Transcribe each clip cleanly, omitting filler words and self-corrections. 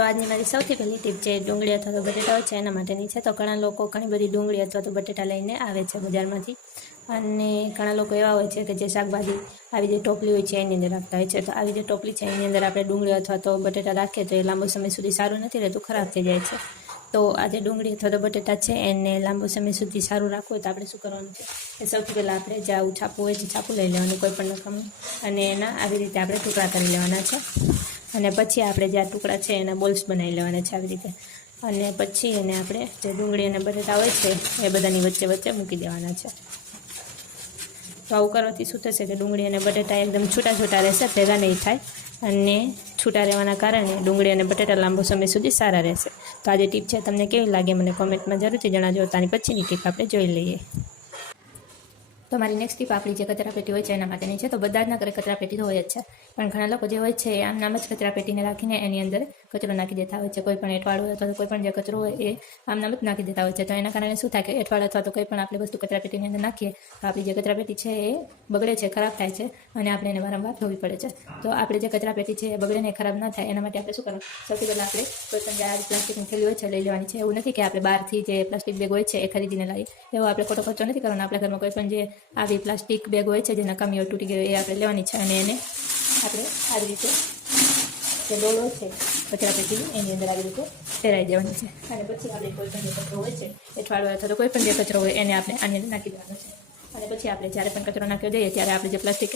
તો આજની મારી સૌથી પહેલી ટીપ જે ડુંગળી અથવા તો બટેટા હોય છે એના માટેની છે. તો ઘણા લોકો ઘણી બધી ડુંગળી અથવા તો બટેટા લઈને આવે છે બજારમાંથી, અને ઘણા લોકો એવા હોય છે કે જે શાકભાજી આવી જે ટોપલી હોય છે એની અંદર રાખતા હોય છે. તો આવી જે ટોપલી છે એની અંદર આપણે ડુંગળી અથવા તો બટેટા રાખીએ તો એ લાંબો સમય સુધી સારું નથી રહેતું, ખરાબ થઈ જાય છે. તો આ જે ડુંગળી અથવા તો બટેટા છે એને લાંબો સમય સુધી સારું રાખવું હોય તો આપણે શું કરવાનું છે એ સૌથી પહેલાં આપણે જે આવું છાપું હોય છે છાપું લઈ લેવાનું કોઈ પણ રકમનું, અને એના આવી રીતે આપણે ટુકડા કરી લેવાના છે. અને પછી આપણે જે આ ટુકડા છે એના બોલ્સ બનાવી લેવાના છે આવી રીતે, અને પછી એને આપણે જે ડુંગળી અને બટેટા હોય છે એ બધાની વચ્ચે વચ્ચે મૂકી દેવાના છે. તો આવું કરવાથી શું થશે કે ડુંગળી અને બટેટા એકદમ છૂટા છૂટા રહેશે, ભેગા નહીં થાય, અને છૂટા રહેવાના કારણે ડુંગળી અને બટેટા લાંબો સમય સુધી સારા રહેશે. તો આ જે ટીપ છે તમને કેવી લાગે મને કોમેન્ટમાં જરૂરથી જણાવજો. તો આની પછીની ટીપ આપણે જોઈ લઈએ. તો મારી નેક્સ્ટ ટીપ આપણી જે કચરાપેટી હોય છે એના માટેની છે. તો બધા જ ના ઘરે કચરાપેટી તો હોય જ છે, પણ ઘણા લોકો જે હોય છે એ આમ નામ જ કચરાપેટીને રાખીને એની અંદર કચરો નાખી દેતા હોય છે. કોઈ પણ એઠવાડ હોય અથવા તો કોઈ પણ જે કચરો હોય એ આમ નામ જ નાખી દેતા હોય છે. તો એના કારણે શું થાય કે એઠવાડ અથવા તો કોઈ પણ આપણે વસ્તુ કચરાપેટીની અંદર નાખીએ તો આપણી જે કચરાપેટી છે એ બગડે છે, ખરાબ થાય છે, અને આપણે એને વારંવાર ધોવી પડે છે. તો આપણે જે કચરાપેટી છે એ બગડે ને ખરાબ ના થાય એના માટે આપણે શું કરવાનું, સૌથી પહેલાં આપણે કોઈ પણ જે આ પ્લાસ્ટિકની થેલી હોય છે લઈ લેવાની છે. એવું નથી કે આપણે બહારથી જે પ્લાસ્ટિક બેગ હોય છે એ ખરીદીને લાવીએ, એવો આપણે ખોટો ખર્ચો નથી કરવાનો. આપણા ઘરમાં કોઈ પણ જે આવી પ્લાસ્ટિક બેગ હોય છે જે નકામી તૂટી ગઈ એ આપણે લેવાની છે, અને એને આપણે આવી રીતે જે ડોલ હોય છે કચરાપેટી એની અંદર આવી રીતે ફેરાઈ દેવાની છે. અને પછી આપણે કોઈ પણ જે કચરો હોય છે એઠવાડો અથવા તો કોઈ પણ જે કચરો હોય એને આપણે આની અંદર નાખી દેવાનો છે. અને પછી આપણે જ્યારે પણ કચરો નાખ્યો જઈએ ત્યારે આપણે જે પ્લાસ્ટિક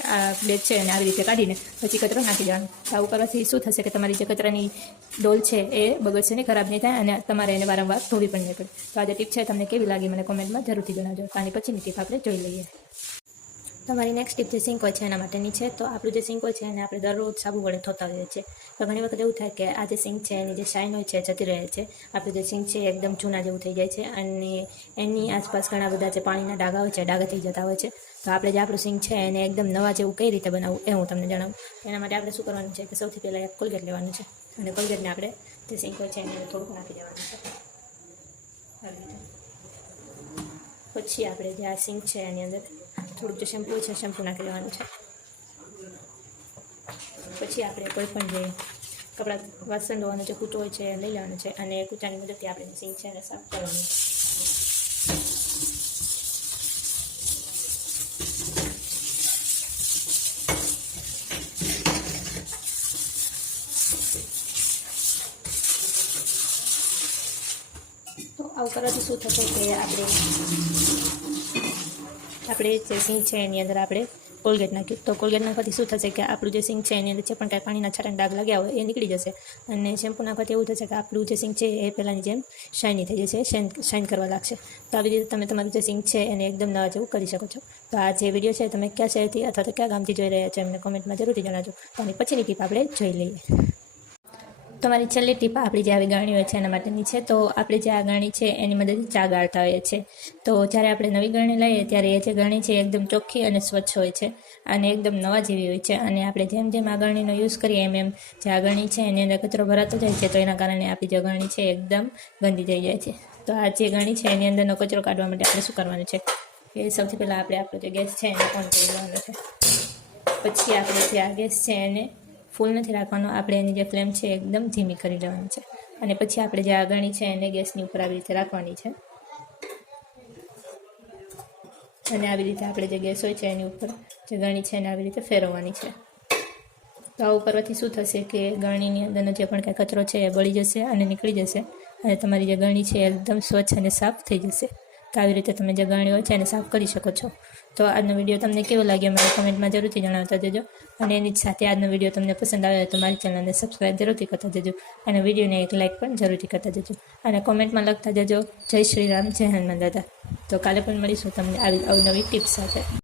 બેગ છે એને આવી રીતે કાઢીને પછી કચરો નાખી દેવાનો. આવું કરવાથી શું થશે કે તમારી જે કચરાની ડોલ છે એ બગડશે નહીં, ખરાબ નહીં થાય, અને તમારે એને વારંવાર ધોવી પણ નહીં પડે. તો આ જે ટીપ છે તમને કેવી લાગી મને કોમેન્ટમાં જરૂરથી જણાવજો. તો આની પછીની ટીપ આપણે જોઈ લઈએ. તમારી નેક્સ્ટ ટીપ જે સિંક હોય છે એના માટેની છે. તો આપણું જે સિંક હોય છે એને આપણે દરરોજ સાબુ વડે ધોતા હોઈએ છીએ. તો ઘણી વખત એવું થાય કે આ જે સિંક છે એની જે શાઇન હોય છે જતી રહે છે. આપણું જે સિંક છે એકદમ જૂના જેવું થઈ જાય છે, અને એની આસપાસ ઘણા બધા જે પાણીના ડાઘા હોય છે ડાઘા થઈ જતા હોય છે. તો આપણે જે આપણું સિંક છે એને એકદમ નવા જેવું કઈ રીતે બનાવવું એ હું તમને જણાવું. એના માટે આપણે શું કરવાનું છે કે સૌથી પહેલાં એક કોલગેટ લેવાનું છે, અને કોલગેટને આપણે જે સિંક હોય છે એની અંદર થોડુંક નાખી દેવાનું છે આવી રીતે. પછી આપણે જે આ સિંક છે એની અંદર થોડુંક જે શેમ્પૂ છે શેમ્પૂ નાખી દેવાનું છે. પછી આપણે કોઈ પણ જે કપડાં વાસણ ધોવાનું જે કૂટો હોય છે એ લઈ લેવાનું છે, અને કૂટાની મદદથી આપણે જે સિંક છે એને સાફ કરવાનું. તો આવું કરવાથી શું થશે કે આપણે જે સિંક છે એની અંદર આપણે કોલગેટ નાખ્યું. તો કોલગેટ નાખવાથી શું થશે કે આપણું જે સિંક છે એની અંદર જે પણ કાંઈ પાણીના છાંટા ડાઘ લાગ્યા હોય એ નીકળી જશે. અને શેમ્પૂ નાખવાથી એવું થશે કે આપણું જે સિંક છે એ પહેલાંની જેમ શાઇની થઈ જશે, શાઇન કરવા લાગશે. તો આવી રીતે તમે તમારું જે સિંક છે એને એકદમ નવા જેવું કરી શકો છો. તો આ જે વિડીયો છે તમે કયા શહેરથી અથવા તો કયા ગામથી જોઈ રહ્યા છો એમને કોમેન્ટમાં જરૂરથી જણાવજો. તો આની પછીની ટીપ આપણે જોઈ લઈએ. તમારી છેલ્લી ટીપ આપણી જે આવી ગાણી હોય છે એના માટેની છે. તો આપણે જે આ ગાણી છે એની મદદથી ચા ગાળતા હોઈએ છીએ. તો જ્યારે આપણે નવી ગાણી લઈએ ત્યારે એ જે ગાણી છે એકદમ ચોખ્ખી અને સ્વચ્છ હોય છે, અને એકદમ નવા જેવી હોય છે. અને આપણે જેમ જેમ આ ગાણીનો યુઝ કરીએ એમ એમ જે આ ગાણી છે એની અંદર કચરો ભરાતો જાય છે, તો એના કારણે આપણી જે ગાણી છે એકદમ ગંદી થઈ જાય છે. તો આ જે ગાણી છે એની અંદરનો કચરો કાઢવા માટે આપણે શું કરવાનું છે કે સૌથી પહેલાં આપણે આપણો જે ગેસ છે એને ઓન કરી દેવાનો છે. પછી આપણે જે આ ગેસ છે એને ફૂલ નથી રાખવાનો, આપણે એની જે ફ્લેમ છે એકદમ ધીમી કરી લેવાની છે. અને પછી આપણે જે આ ગાણી છે એને ગેસની ઉપર આવી રીતે રાખવાની છે, અને આવી રીતે આપણે જે ગેસ હોય છે એની ઉપર જે ગાણી છે એને આવી રીતે ફેરવવાની છે. તો આવું કરવાથી શું થશે કે ગાણીની અંદરનો જે પણ કાંઈ કચરો છે એ બળી જશે અને નીકળી જશે, અને તમારી જે ગાણી છે એકદમ સ્વચ્છ અને સાફ થઈ જશે. તો આવી રીતે તમે જે ગાણી હોય છે એને સાફ કરી શકો છો. તો આજનો વિડીયો તમને કેવો લાગ્યો મને કોમેન્ટમાં જરૂરથી જણાવતા જજો. અને એની જ સાથે આજનો વિડીયો તમને પસંદ આવે તો મારી ચેનલને સબસ્ક્રાઈબ જરૂરથી કરતા જજો, અને વિડીયોને એક લાઇક પણ જરૂરથી કરતા જજો, અને કોમેન્ટમાં લખતા જજો જય શ્રી રામ, જય હનુમાન દાદા. તો કાલે પણ મળીશું તમને આવી અવનવી ટિપ્સ સાથે.